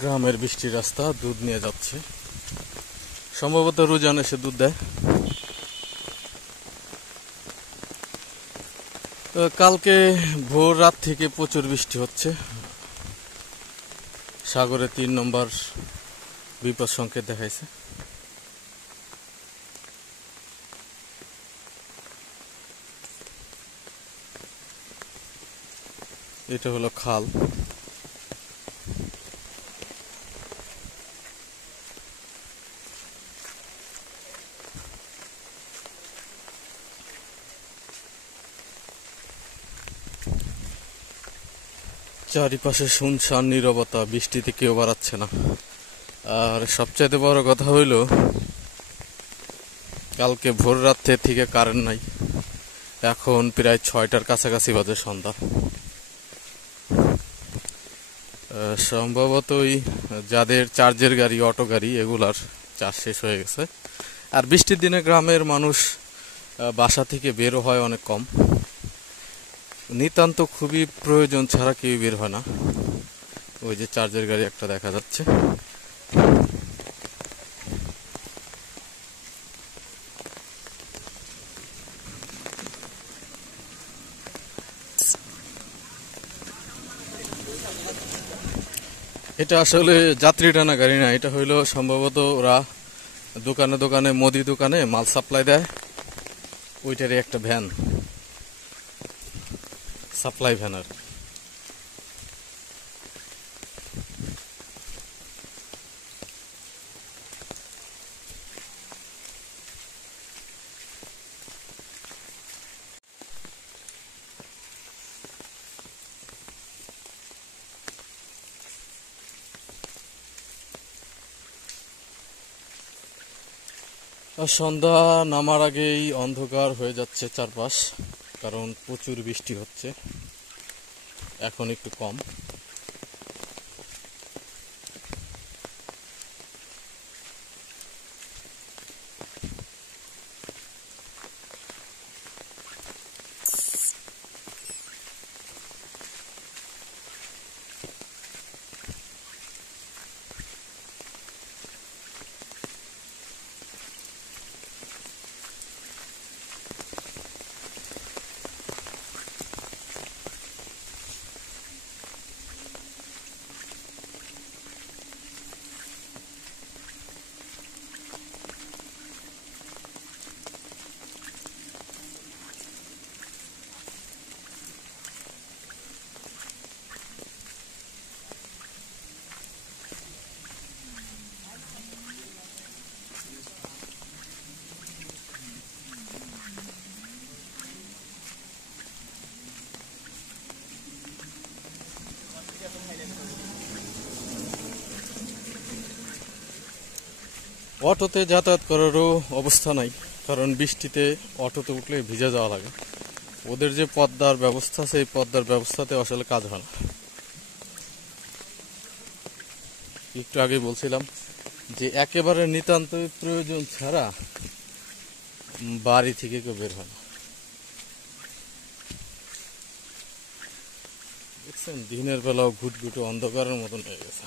গ্রামের বৃষ্টির রাস্তা, দুধ নিয়ে যাচ্ছে, সম্ভবত রুজান এসে দুধ দেয়। কালকে ভোর রাত থেকে প্রচুর বৃষ্টি হচ্ছে, সাগরে 3 নম্বর বিপদ সংকেত দেখাইছে। এটা হলো খাল। চারিপাশে শুনশান নীরবতা, বৃষ্টিতে কেউ বাড়াচ্ছে না। আর সবচাইতে বড় কথা হইল কালকে ভোর রাত থেকে কারেন্ট নাই, এখন প্রায় 6টার কাছাকাছি বাজে সন্ধ্যা। সম্ভবতই যাদের চার্জের গাড়ি, অটো গাড়ি, এগুলার চার্জ শেষ হয়ে গেছে। আর বৃষ্টির দিনে গ্রামের মানুষ বাসা থেকে বেরো হয় অনেক কম, নিতান্ত খুবই প্রয়োজন ছাড়া কেউ বের হয় না। ওই যে চার্জের গাড়ি একটা দেখা যাচ্ছে। এটা আসলে যাত্রী টানা গাড়ি না, এটা হইলো সম্ভবত ওরা দোকানে দোকানে, মুদি দোকানে মাল সাপ্লাই দেয়, ওইটারই একটা ভ্যান, সাপ্লাই ভ্যান আর। সন্ধ্যা নামার আগেই অন্ধকার হয়ে যাচ্ছে চারপাশ, কারণ প্রচুর বৃষ্টি হচ্ছে। এখন একটু কম। অটোতে যাতায়াত করারও অবস্থা নাই, কারণ বৃষ্টিতে অটোতে উঠলে ভিজে যাওয়া লাগে। ওদের যে পদ্মার ব্যবস্থা, সেই পদ্মার ব্যবস্থাতে আসলে কাজ হয় না। একটু আগে বলছিলাম যে একেবারে নিতান্ত প্রয়োজন ছাড়া বাড়ি থেকে কেউ বের হয় না। দেখছেন, দিনের বেলাও ঘুটঘুটে অন্ধকারের মতন হয়ে গেছে।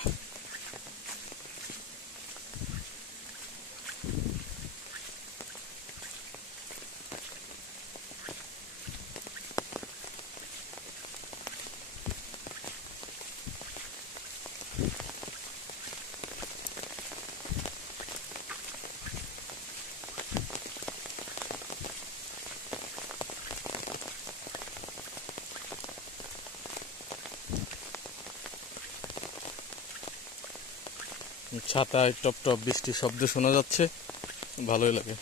ছাতায় টপ টপ বৃষ্টির শব্দ শোনা যাচ্ছে, ভালোই লাগে।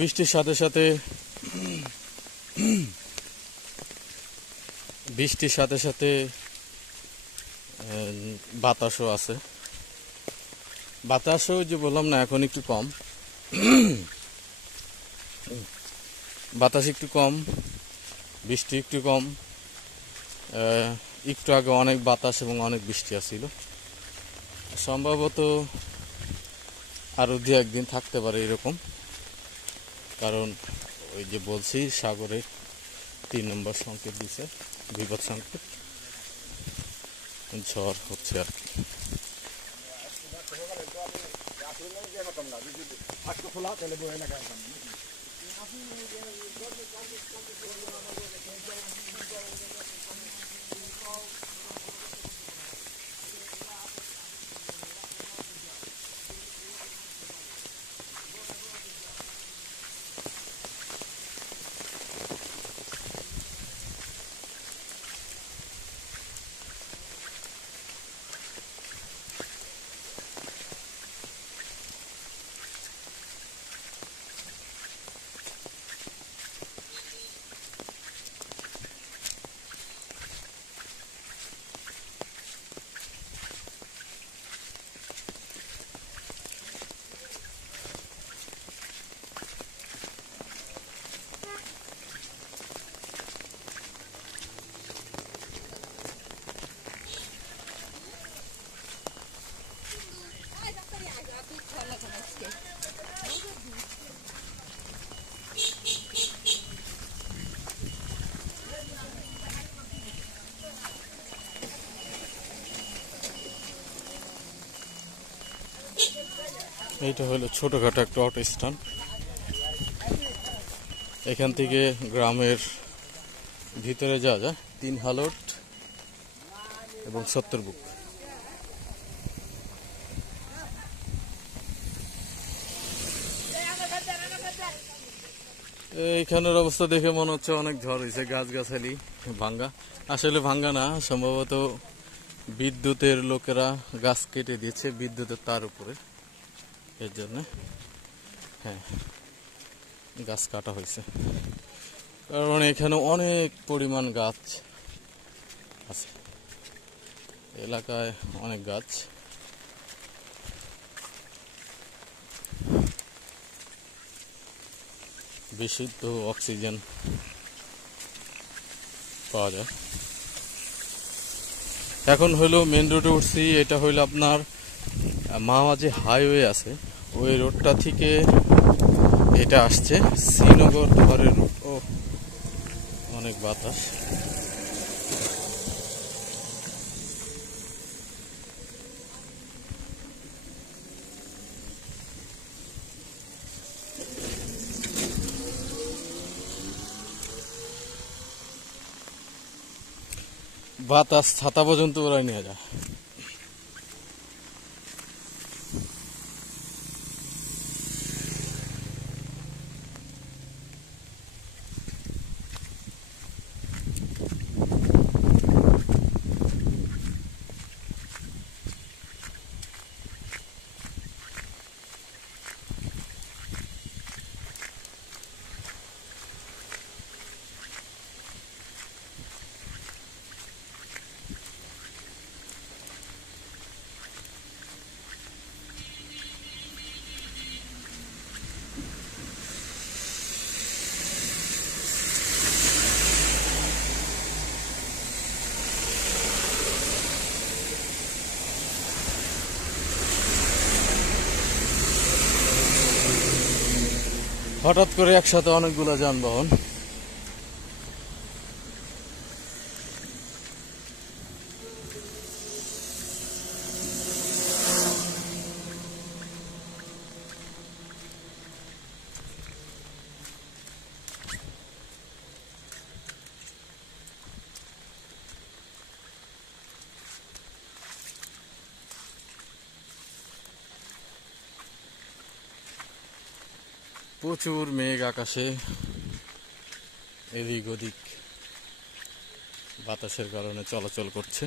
বৃষ্টির সাথে সাথে বৃষ্টির সাথে সাথে বাতাসও আছে। বাতাসও যে বললাম না, এখন একটু কম, বাতাস একটু কম, বৃষ্টি একটু কম। একটু আগে অনেক বাতাস এবং অনেক বৃষ্টি আসছিল। সম্ভবত আরও 2-1 দিন থাকতে পারে এরকম, কারণ ওই যে বলছি সাগরে 3 নম্বর সংকেত দিছে, বিপদ সংকেত, ঝড় হচ্ছে আর কি। এইটা হলো ছোটখাটো একটা অটো স্ট্যান্ড। এখান থেকে গ্রামের ভিতরে যাওয়া যায় 3 হালট এবং 70 বুক। এইখানের অবস্থা দেখে মনে হচ্ছে অনেক ঝড় হয়েছে, গাছগাছালি ভাঙ্গা। আসলে ভাঙ্গা না, সম্ভবত বিদ্যুতের লোকেরা গাছ কেটে দিয়েছে বিদ্যুতের তার উপরে, এর জন্য হ্যাঁ গাছ কাটা হয়েছে। কারণ এখানে অনেক পরিমাণ গাছ আছে, এলাকায় অনেক গাছ। বিশুদ্ধ অক্সিজেন পাওয়া যায়। এখন হইলো মেন রোডে উঠছি, এটা হইলো আপনার মামাজি হাইওয়ে আছে, ওই রোডটা থেকে এটা আসছে শ্রীনগর পাহাড়ের রোড। ও অনেক বাতাস। বাতাস ছাতা পর্যন্ত ওরাই নিয়ে যায়। হঠাৎ করে একসাথে অনেকগুলো যানবাহন। প্রচুর মেঘ আকাশে, এদিক ওদিক বাতাসের কারণে চলাচল করছে।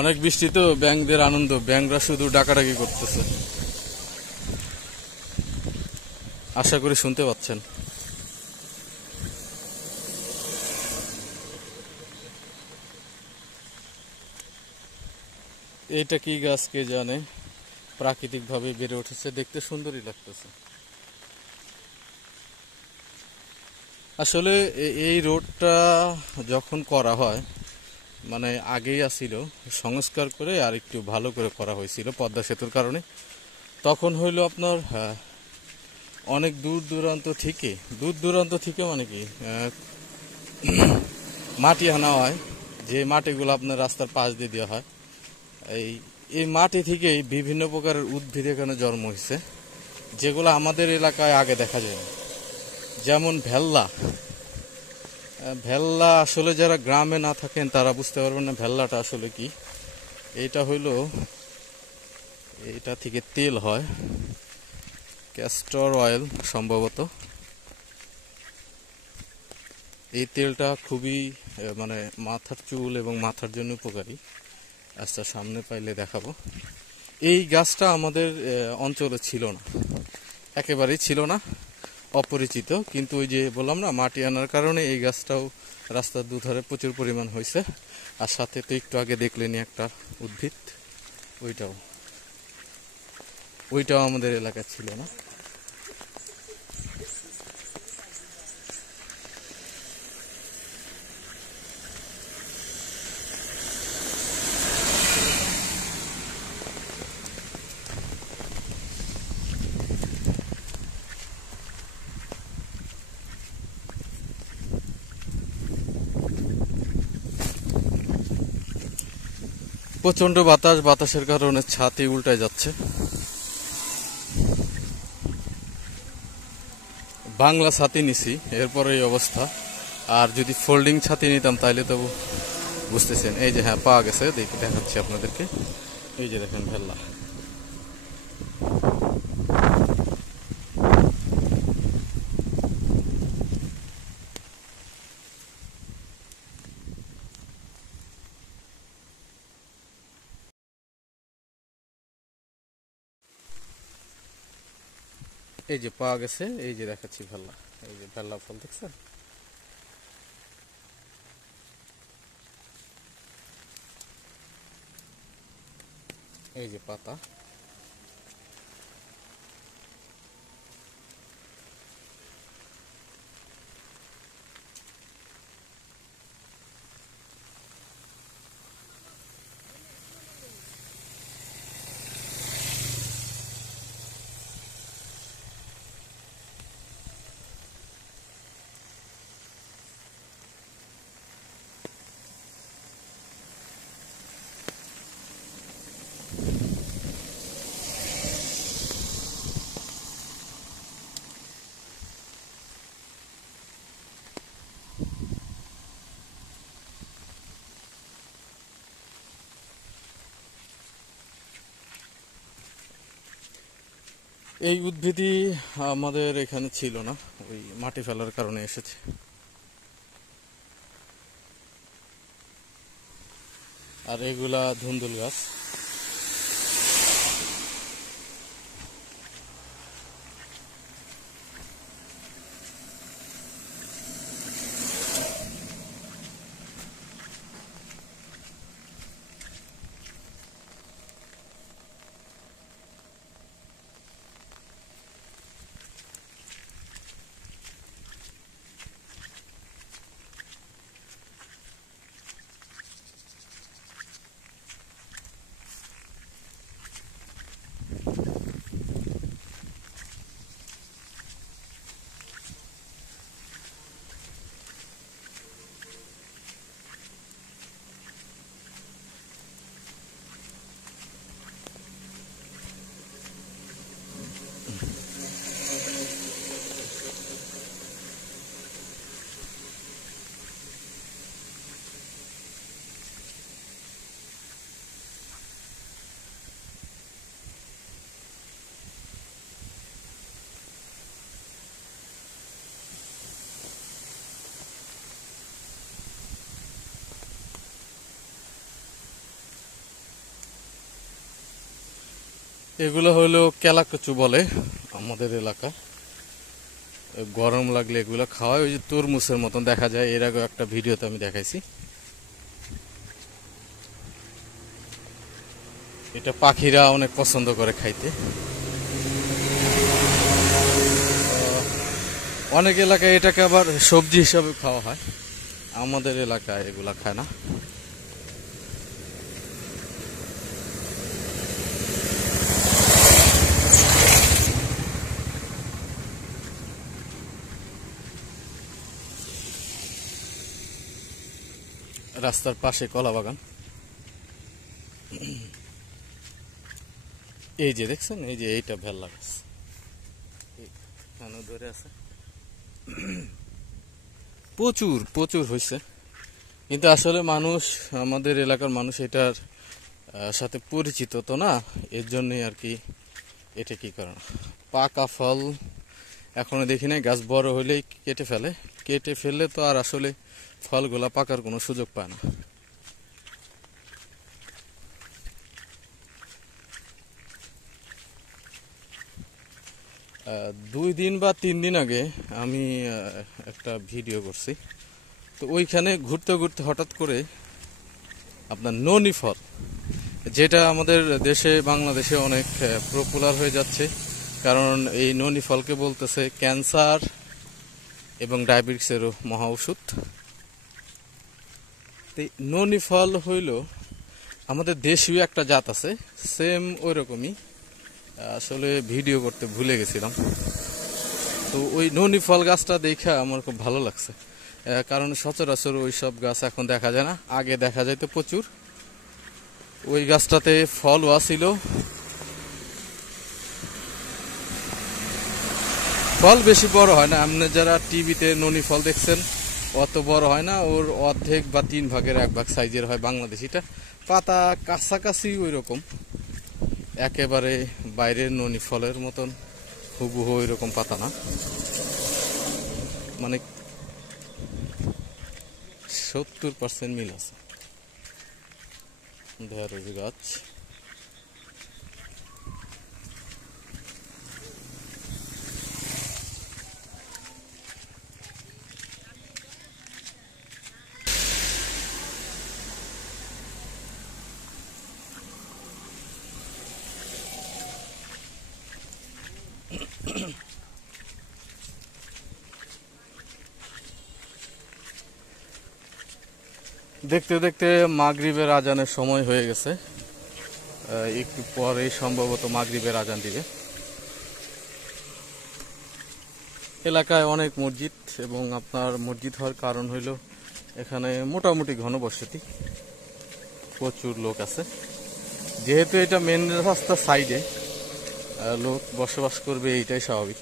অনেক বৃষ্টি তো, ব্যাঙদের আনন্দ, ব্যাঙরা শুধু ডাকাডাকি করতেছে। আশা করি শুনতে পাচ্ছেন। এইটা কি গাছ কে জানে, প্রাকৃতিক ভাবে বেড়ে উঠেছে, দেখতে সুন্দরই লাগতেছে। আসলে এই রোডটা যখন করা হয়, মানে আগেই আসছিল, সংস্কার করে আর একটু ভালো করে করা হয়েছিল পদ্মা সেতুর কারণে। তখন হইলো আপনার অনেক দূর দূরান্ত থেকে মানে কি মাটি আনা হয়, যে মাটিগুলো আপনার রাস্তার পাশ দিয়ে দেওয়া হয়। এই এই মাটি থেকেই বিভিন্ন প্রকারের উদ্ভিদ এখানে জন্ম হয়েছে, যেগুলো আমাদের এলাকায় আগে দেখা যায় না। যেমন ভেল্লা। ভেল্লা আসলে যারা গ্রামে না থাকেন তারা বুঝতে পারবেন না ভেল্লাটা আসলে কি। এইটা হইলো, এটা থেকে তেল হয়, ক্যাস্টর অয়েল সম্ভবত। এই তেলটা খুবই মানে মাথার চুল এবং মাথার জন্য উপকারী। আচ্ছা, সামনে পাইলে দেখাবো। এই গাছটা আমাদের অঞ্চলে ছিল না, একেবারেই ছিল না, অপরিচিত। কিন্তু ওই যে বললাম না, মাটি আনার কারণে এই গাছটাও রাস্তার দুধারে প্রচুর পরিমাণ হয়েছে। আর সাথে তো একটু আগে দেখলেনি একটা উদ্ভিদ, ওইটাও ওইটাও আমাদের এলাকায় ছিল না। প্রচন্ড বাতাস, বাতাসের কারণে ছাতি উল্টায় যাচ্ছে। বাংলা ছাতি নিছি, এরপরে এই অবস্থা। আর যদি ফোল্ডিং ছাতি নিতাম তাইলে তো বুঝতেছেন। এই যে হ্যাঁ, পাওয়া গেছে, দেখাচ্ছি আপনাদেরকে। এই যে দেখেন ভেল্লা। এই যে পাওয়া গেছে, এই যে দেখাচ্ছি ভেল্লা। এই যে ভেল্লা ফল দেখছেন। এই যে পাতা। এই উদ্ভিদই আমাদের এখানে ছিল না, ওই মাটি ফেলার কারণে এসেছে। আর এগুলা ধুন্দুল গাছ। এগুলো হলো কেলাকচু বলে আমাদের এলাকা। গরম লাগলে এগুলো খাওয়ায়, ওই যে তরমুজের মতন দেখা যায়, এর আগে একটা ভিডিওতে আমি দেখাইছি। এটা পাখিরা অনেক পছন্দ করে খাইতে। অনেক এলাকায় এটাকে আবার সবজি হিসাবে খাওয়া হয়, আমাদের এলাকায় এগুলা খায় না। রাস্তার পাশে কলা বাগান, এই যে দেখছেন, এই যে এইটা ভেল্লা গাছ ধরে আছে, প্রচুর প্রচুর হয়েছে। কিন্তু আসলে মানুষ, আমাদের এলাকার মানুষ এটার সাথে পরিচিত তো না, এর জন্যই আর কি এটা কি করে না। পাকা ফল এখনো দেখি নাই, গাছ বড় হলেই কেটে ফেলে, কেটে ফেললে তো আর আসলে ফলগুলা পাকার কোনো সুযোগ পায় না। দুই দিন বা 3 দিন আগে আমি একটা ভিডিও করছি, তো ওইখানে ঘুরতে ঘুরতে হঠাৎ করে আপনার ননি ফল, যেটা আমাদের দেশে বাংলাদেশে অনেক পপুলার হয়ে যাচ্ছে, কারণ এই ননি ফলকে বলতেছে ক্যান্সার এবং ডায়াবেটিসেরও মহা ওষুধ। ননি ফল হইল আমাদের দেশীয় একটা জাত আছে, সেম ওই রকমই, আসলে ভিডিও করতে ভুলে গেছিলাম। তো ওই ননি ফল গাছটা দেখে আমার খুব ভালো লাগছে, কারণ সচরাচর ওই সব গাছ এখন দেখা যায় না, আগে দেখা যায় তো প্রচুর। ওই গাছটাতে ফলও ছিল, ফল বেশি বড় হয় না, আপনি যারা টিভিতে ননি ফল দেখছেন অত বড় হয় না, ওর অর্ধেক বা 3/1 সাইজের হয় বাংলাদেশিটা। পাতা কাছাকাছি ওই রকম, একেবারে বাইরের ননি ফলের মতন হুবহু ওই রকম পাতা না, মানে 70% মিল আছে। ঢেঁড়স গাছ, দেখতে দেখতে মাগরিবের আজানের সময় হয়ে গেছে, একটু পরে সম্ভবত মাগরিবের আজান দিবে। এলাকায় অনেক মসজিদ, এবং আপনার মসজিদ হওয়ার কারণ হইল এখানে মোটামুটি ঘনবসতি, প্রচুর লোক আছে। যেহেতু এটা মেন রাস্তার সাইডে, লোক বসবাস করবে, এইটাই স্বাভাবিক।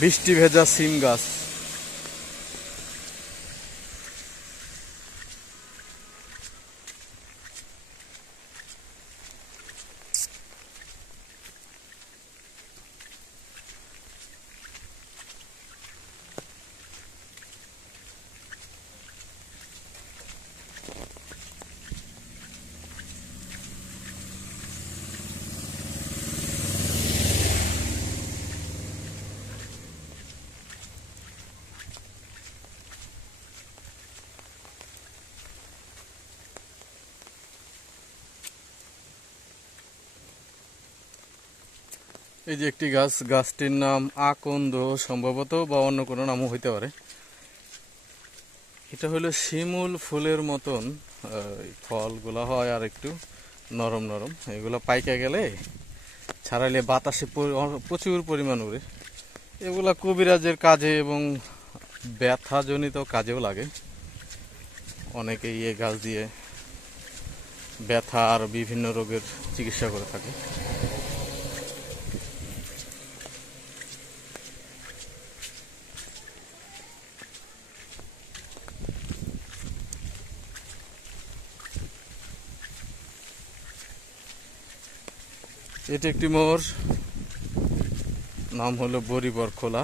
বৃষ্টি ভেজা সিম গাছ, এই যে একটি গাছ, গাছটির নাম আকন্দ সম্ভবত, বা অন্য কোনো নামও হইতে পারে। এটা হলো শিমুল ফুলের মতন, ফলগুলা হয় আর একটু নরম নরম, এগুলো পাইকা গেলে ছাড়াইলে বাতাসে প্রচুর পরিমাণ উড়ে। এগুলা কবিরাজের কাজে এবং ব্যথাজনিত কাজেও লাগে, অনেকেই এই গাছ দিয়ে ব্যথা আর বিভিন্ন রোগের চিকিৎসা করে থাকে। এটি একটি মোড়, নাম হলো বরিবর খোলা।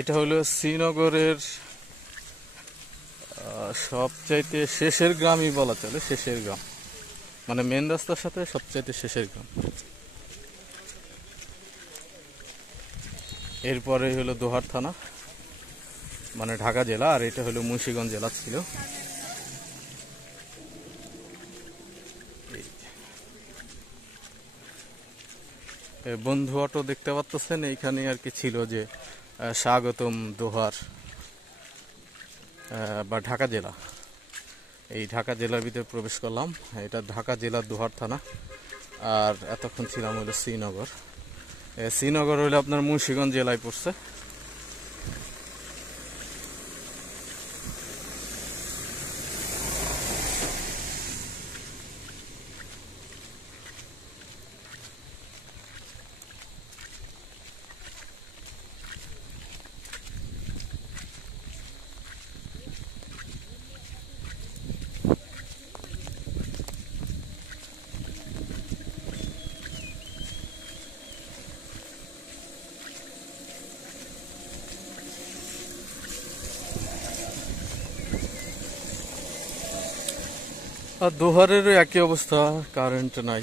এটা হলো শ্রীনগরের সবচাইতে শেষের গ্রামই বলা চলে, শেষের গ্রাম, মানে মেন রাস্তার সাথে সবচাইতে শেষের গ্রাম। এরপরে হলো দোহার থানা, মানে ঢাকা জেলা, আর এটা হলো মুন্সিগঞ্জ জেলা ছিল। বন্ধু অটো দেখতে পাচ্ছেন, এইখানে আর কি ছিল যে স্বাগতম দোহার বা ঢাকা জেলা। এই ঢাকা জেলার ভিতরে প্রবেশ করলাম। এটা ঢাকা জেলার দোহার থানা। আর এতক্ষণ ছিলাম হলো শ্রীনগর। শ্রীনগর হইলে আপনার মুন্সিগঞ্জ জেলায় পড়ছে। আর দোহারেরও একই অবস্থা, কারেন্ট নাই।